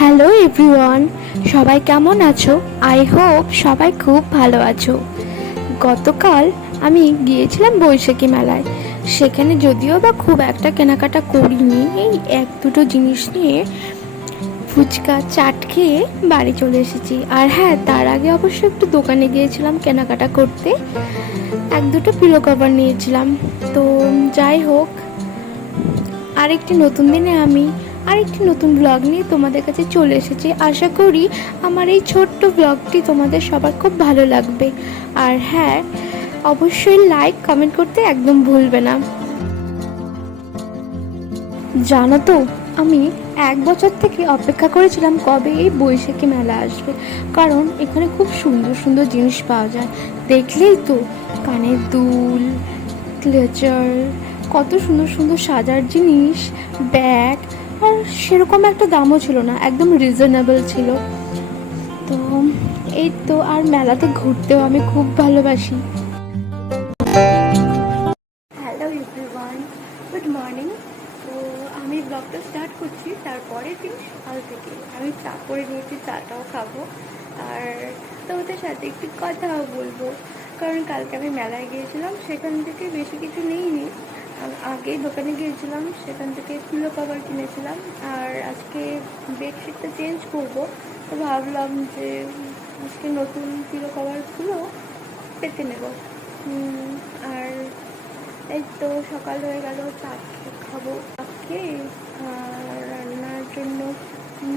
Hello everyone, সবাই কেমন আছো? আই হোপ সবাই খুব ভালো আছো। গতকাল আমি গিয়েছিলাম বৈশাখী মেলায়। সেখানে যদিও বা খুব একটা কেনাকাটা করিনি, এই এক দুটো জিনিস নিয়ে ফুচকা চাট খেয়ে বাড়ি চলে এসেছি। আর হ্যাঁ, তার আগে অবশ্য একটু দোকানে গিয়েছিলাম কেনাকাটা করতে, এক দুটো পিলো কভার নিয়েছিলাম। তো যাই হোক, আরেকটি নতুন দিনে আমি আরেকটি নতুন ব্লগ নিয়ে তোমাদের কাছে চলে এসেছি। আশা করি আমার এই ছোট্ট ব্লগটি তোমাদের সবার খুব ভালো লাগবে। আর হ্যাঁ, অবশ্যই লাইক কমেন্ট করতে একদম ভুলবে না। জানো তো, আমি 1 বছর থেকে অপেক্ষা করেছিলাম কবে এই বৈশাখী মেলা আসবে, কারণ এখানে খুব সুন্দর সুন্দর জিনিস পাওয়া যায়। দেখলেই তো, কানের দুল, ক্লেচার, কত সুন্দর সুন্দর সাজার জিনিস, ব্যাগ, আর সেরকম একটা দামও ছিল না, একদম রিজনেবল ছিল। তো এই তো, আর মেলাতে ঘুরতেও আমি খুব ভালোবাসি। Hello everyone, good morning. তো আমি ব্লগটা স্টার্ট করছি, তারপরের দিন সকাল থেকে আমি চা করে নিয়েছি, চাটাও খাবো আর তোমাদের সাথে একটু কথাও বলবো। কারণ কালকে আমি মেলায় গিয়েছিলাম, সেখান থেকে বেশি কিছু নিইনি। আগেই দোকানে গিয়েছিলাম, সেখান থেকে পিলো কভার কিনেছিলাম। আর আজকে বেডশিটটা চেঞ্জ করব, তো ভাবলাম যে আজকে নতুন পিলো কভারগুলো পেতে নেব। আর এই তো সকাল হয়ে গেল, চা খাবো, খেয়ে রান্নার জন্য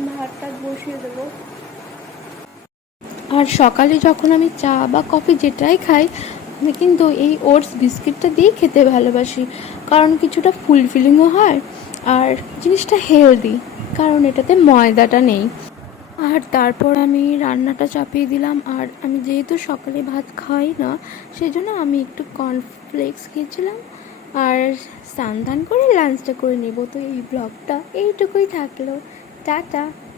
ভাতটা বসিয়ে দেবো। আর সকালে যখন আমি চা বা কফি যেটাই খাই, আমি কিন্তু এই ওটস বিস্কিটটা দিয়ে খেতে ভালোবাসি, কারণ কিছুটা ফুলফিলিংও হয় আর জিনিসটা হেলদি, কারণ এটাতে ময়দাটা নেই। আর তারপর আমি রান্নাটা চাপিয়ে দিলাম। আর আমি যেহেতু সকালে ভাত খাই না, সেই জন্য আমি একটু কর্নফ্লেক্স খেয়েছিলাম আর স্নান করে লাঞ্চটা করে নেব। তো এই ব্লগটা এইটুকুই থাকলো, টাটা।